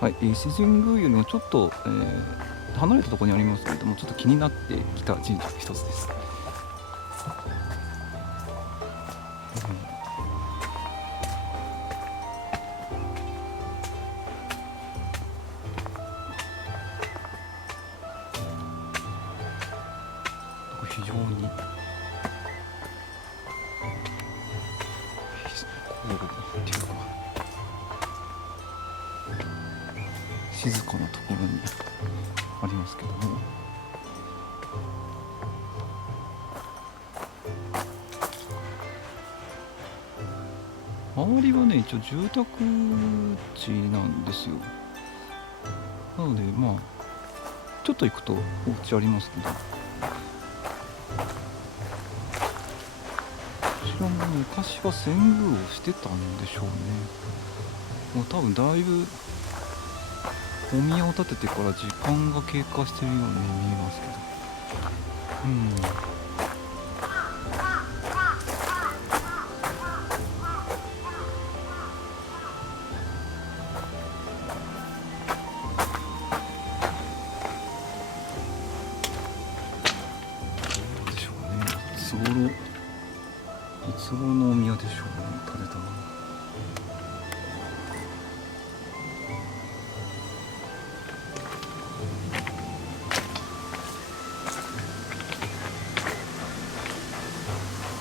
はい、伊勢神宮よりもちょっと、離れたところにありますけれども、ちょっと気になってきた神社の一つです。非常にっていうか静かなところにありますけども、周りはね一応住宅地なんですよ。なのでまあちょっと行くとお家ありますけど、こちらも昔は遷宮をしてたんでしょうね。もう多分だいぶお宮を建ててから時間が経過してるように見えますけど、どうでしょうね。いつ頃のお宮でしょうね、建てたの。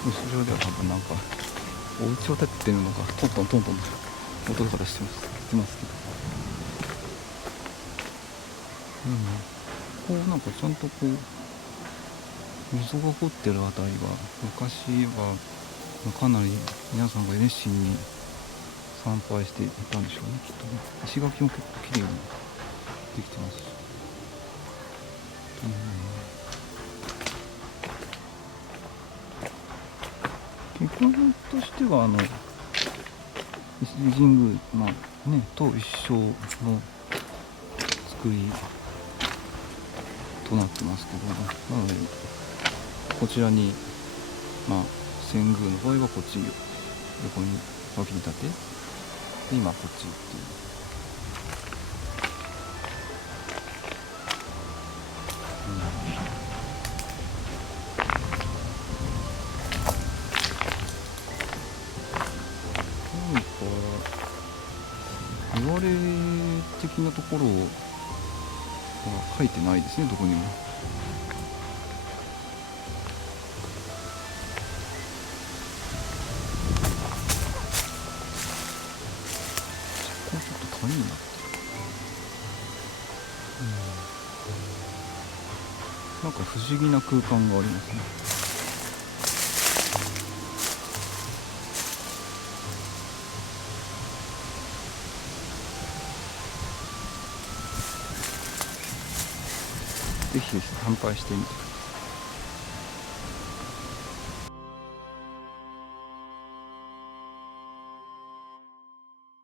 後ろでは多分なんかお家を建ててるのがトントントントン音がしてますけど、こうなんかちゃんとこう溝が掘ってるあたりは昔はかなり皆さんが熱心に参拝していたんでしょうね、きっとね。石垣も結構綺麗にできてますし、結果としては伊勢神宮、と一緒の作りとなってますけども、なのでこちらに遷宮の場合はこっち横に脇に立てで、今こっちっていう。何か言われ的なところは書いてないですね、どこにも。ここちょっと谷になってる。なんか不思議な空間がありますね。ぜひ参拝してみてください。